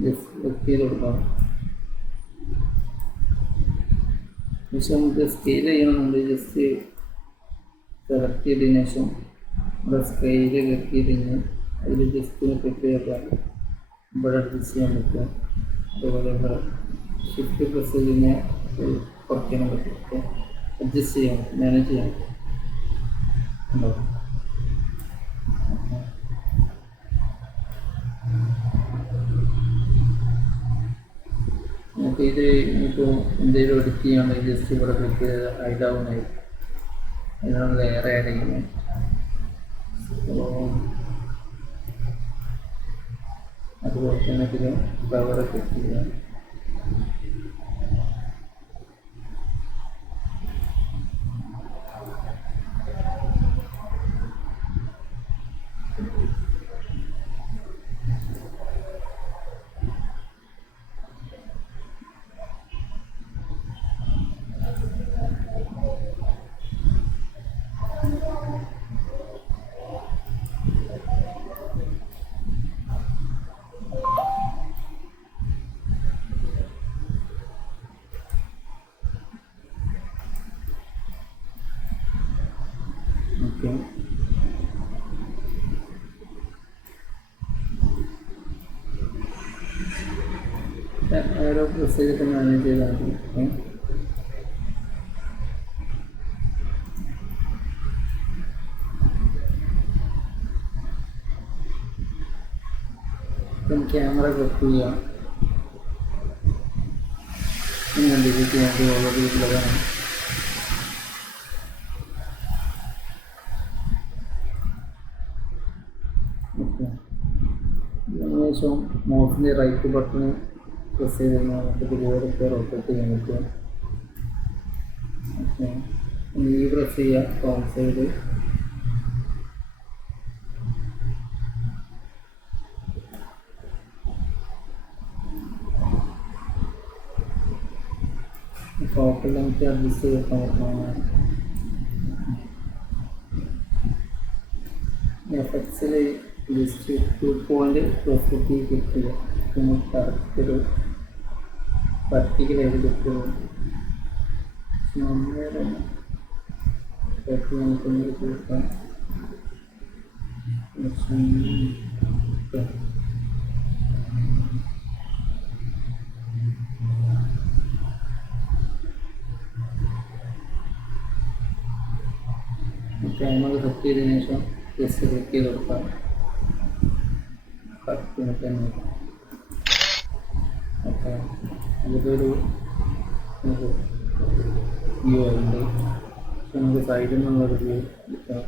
Just click ചെയ്ത് കൊടുക്കാം പക്ഷെ നമുക്ക് സ്കെയിൽ ചെയ്യണമെന്നുണ്ട് ജസ്റ്റ് സെലക്ട് ചെയ്തതിന് ശേഷം ഇവിടെ സ്കെയിൽ ക്ലിക്ക് ചെയ്ത് കഴിഞ്ഞാൽ അതിൽ ജസ്റ്റ് ഒന്ന് ക്ലിക്ക് ചെയ്താൽ ഇവിടെ അഡ്ജസ്റ്റ് ചെയ്യാൻ പറ്റും അതുപോലെ ഇവിടെ ഷിഫ്റ്റ് പ്രസ് ചെയ്ത് കഴിഞ്ഞാൽ അത് കുറയ്ക്കാനും പറ്റും അഡ്ജസ്റ്റ് ചെയ്യാൻ പറ്റും മാനേജ് ചെയ്യാൻ പറ്റും ഉണ്ടോ ഇത് ഇപ്പോൾ എന്തെങ്കിലും എഡിറ്റ് ചെയ്യാണെങ്കിൽ ജസ്റ്റ് ഇവിടെ ക്ലിക്ക് ചെയ്ത് ഹൈഡാവുന്നതായി അതിനാണ് ലെയർ ആഡ് ചെയ്യുന്നത്. അത് ഇതിൽ ഫ്ലവർ ചെയ്യാം ഓക്കെ ഓരോ പ്രസ് ചെയ്തിട്ട് മാനേജ് ചെയ്താൽ മതി ഇപ്പം ക്യാമറ ക്ലിക്ക് ചെയ്യാം ഞാൻ ഡിലീറ്റ് ചെയ്യാൻ ഓൾറെഡി ഉള്ളതാണ് ഓക്കെ. അതിനുശേഷം മൗസിന്റെ റൈറ്റ് ബട്ടൺ പ്രസ് ചെയ്ത് കഴിഞ്ഞാൽ നമുക്ക് ബോർഡൊക്കെ റൊട്ടേറ്റ് ചെയ്യാൻ പറ്റും ഓക്കെ ഈ പ്രസ് ചെയ്യുക from side focal length adjust ചെയ്ത് നോക്കണം എഫക്ട്സിൽ just two point plus T കിട്ടുക പിന്നെ കറക്റ്റ് ഒരു പർട്ടിക്കുലർ കിട്ടുക നമ്മുടെ ഇതൊക്കെ നമുക്കൊന്ന് കൊടുക്കാം ക്യാമറ സെറ്റ് ചെയ്തതിനു ശേഷം ജസ്റ്റ് ക്ലിക്ക് ചെയ്ത് കൊടുക്കാം കറക്റ്റ് തന്നെ ഓക്കെ അതിലൊരു വ്യൂ ഉണ്ട് നമുക്ക് സൈഡിൽ നിന്നുള്ളൊരു വ്യൂ കിട്ടാം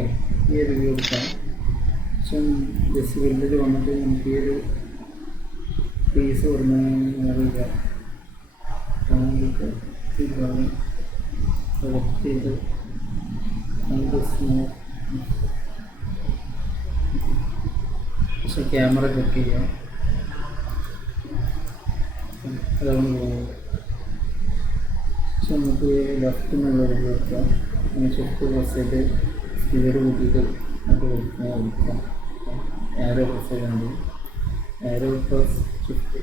ഓക്കെ ഈ ഒരു വ്യൂ എടുക്കാം. പക്ഷേ ജസ്റ്റ് വില്ലേജ് വന്നിട്ട് നമുക്ക് ഈ ഒരു പീസ് കൊടുക്കുന്നറിയില്ല നമുക്ക് ഈ ഭാഗം സെലക്ട് ചെയ്ത് നമുക്ക് സ്മൂത്ത് പക്ഷേ ക്യാമറ ക്ലിക്ക് ചെയ്യാം. അതുകൊണ്ട് പോകും പക്ഷെ നമുക്ക് ലെഫ്റ്റ് നിന്നുള്ള കൊടുക്കാം അങ്ങനെ ഷിഫ്റ്റ് പ്രസ് ചെയ്ത് സ്പീഡ് കൂട്ടിയിട്ട് നമുക്ക് വിളിക്കാൻ വിളിക്കാം ആരോ പ്രസ് ചെയ്യുന്നുണ്ട് ആരോ പ്ലസ് ഷിഫ്റ്റ്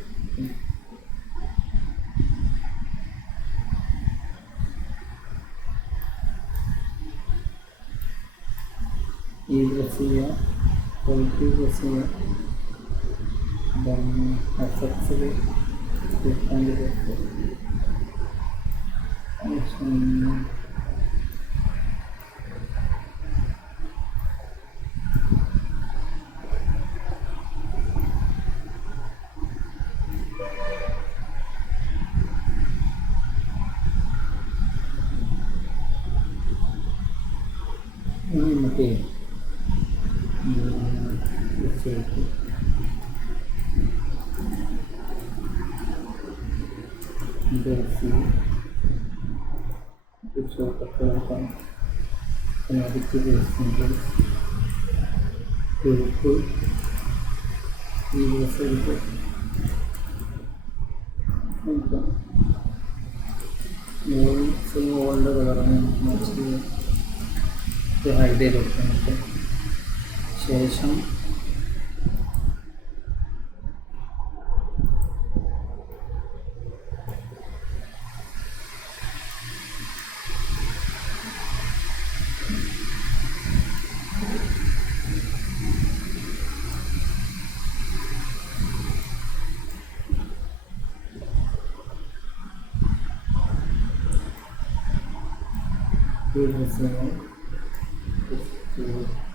ഈ പ്രസ് ചെയ്യുക ക്വാളിറ്റി പ്രസ് ചെയ്യുക then എഫക്ട്സിൽ പേര് ഉച്ചയ്ക്ക് ഉച്ചോട്ടത്തോടൊപ്പം വ്യാപിച്ച് ദിവസങ്ങൾ കുറിപ്പ് ഈ ദിവസങ്ങൾക്ക് യോഗ്യ കൊണ്ട് കളറാണ് മാച്ച് ഹൈഡ് ചെയ്ത് കൊടുക്കാം നമുക്ക് ശേഷം ഈ ഡ്രസ്സിന് Yeah.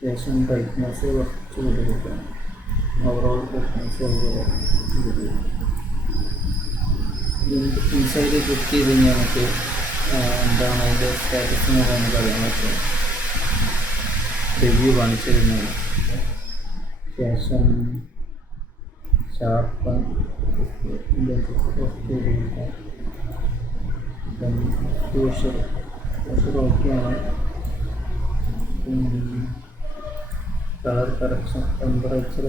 ശേഷം ബ്രൈറ്റ്നസ് കുറച്ച് കൂടി കൊടുക്കാം ഓവറോൾ ബ്രൈറ്റ്നസ് ഇൻസൈഡ് ക്ലിക്ക് ചെയ്ത് കഴിഞ്ഞാൽ നമുക്ക് എന്താണ് അതിന്റെ സ്റ്റാറ്റസ് എന്നൊക്കെ നമുക്ക് അറിയാൻ പറ്റും. റിവ്യൂ കാണിച്ചു തരുന്നത് ശേഷം ഷാർപ്പ് ഫ്യൂഷർ ഫ്യൂഷർ ഓക്കെയാണ് colour correction temperature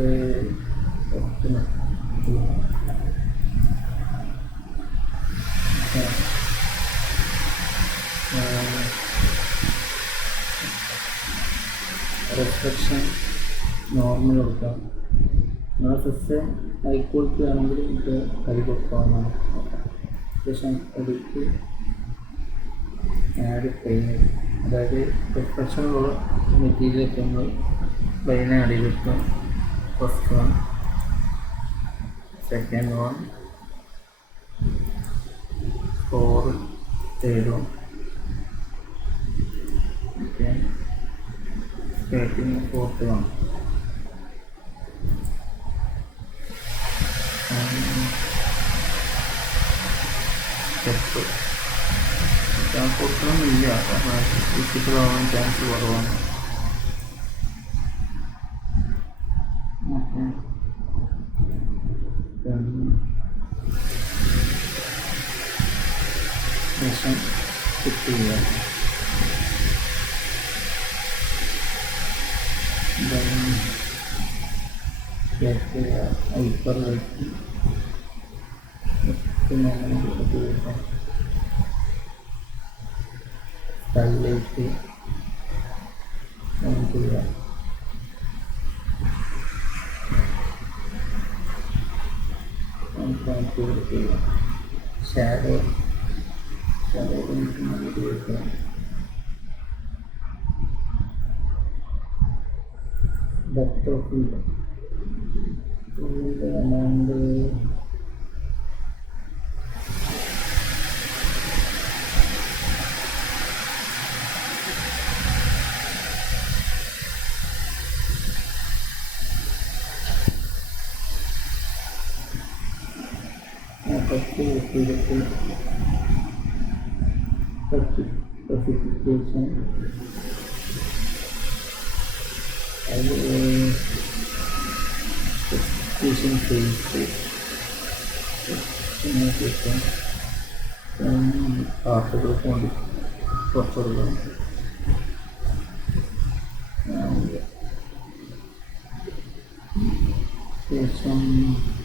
reflection normal കൊടുക്കാം. നിങ്ങളുടെ ഫസ്റ്റ് ഹൈ ക്വാളിറ്റി ആണെങ്കിൽ ഇത് കൈ കൊടുക്കാവുന്നതാണ്. ശേഷം എടുത്ത് ആഡ് പെയിൻ അതായത് റിഫ്ലക്ഷനുള്ള മെറ്റീരിയലൊക്കെ നമ്മൾ ആഡ് ചെയ്തിട്ട് first one second one four third one okay starting fourth one step ഞാൻ കൊടുക്കണമെന്നില്ല കാരണം ചാൻസ് കുറവാണ് dan siapa lagi ke mana kita tuliskan Talete yang kedua yang kedua share shadow yang kedua Bhaktopila. Vivekananda. Practice, uh, practice, practice, Aí eu sei que uma sei Ah, foi o fundo. Por favor. Pensando.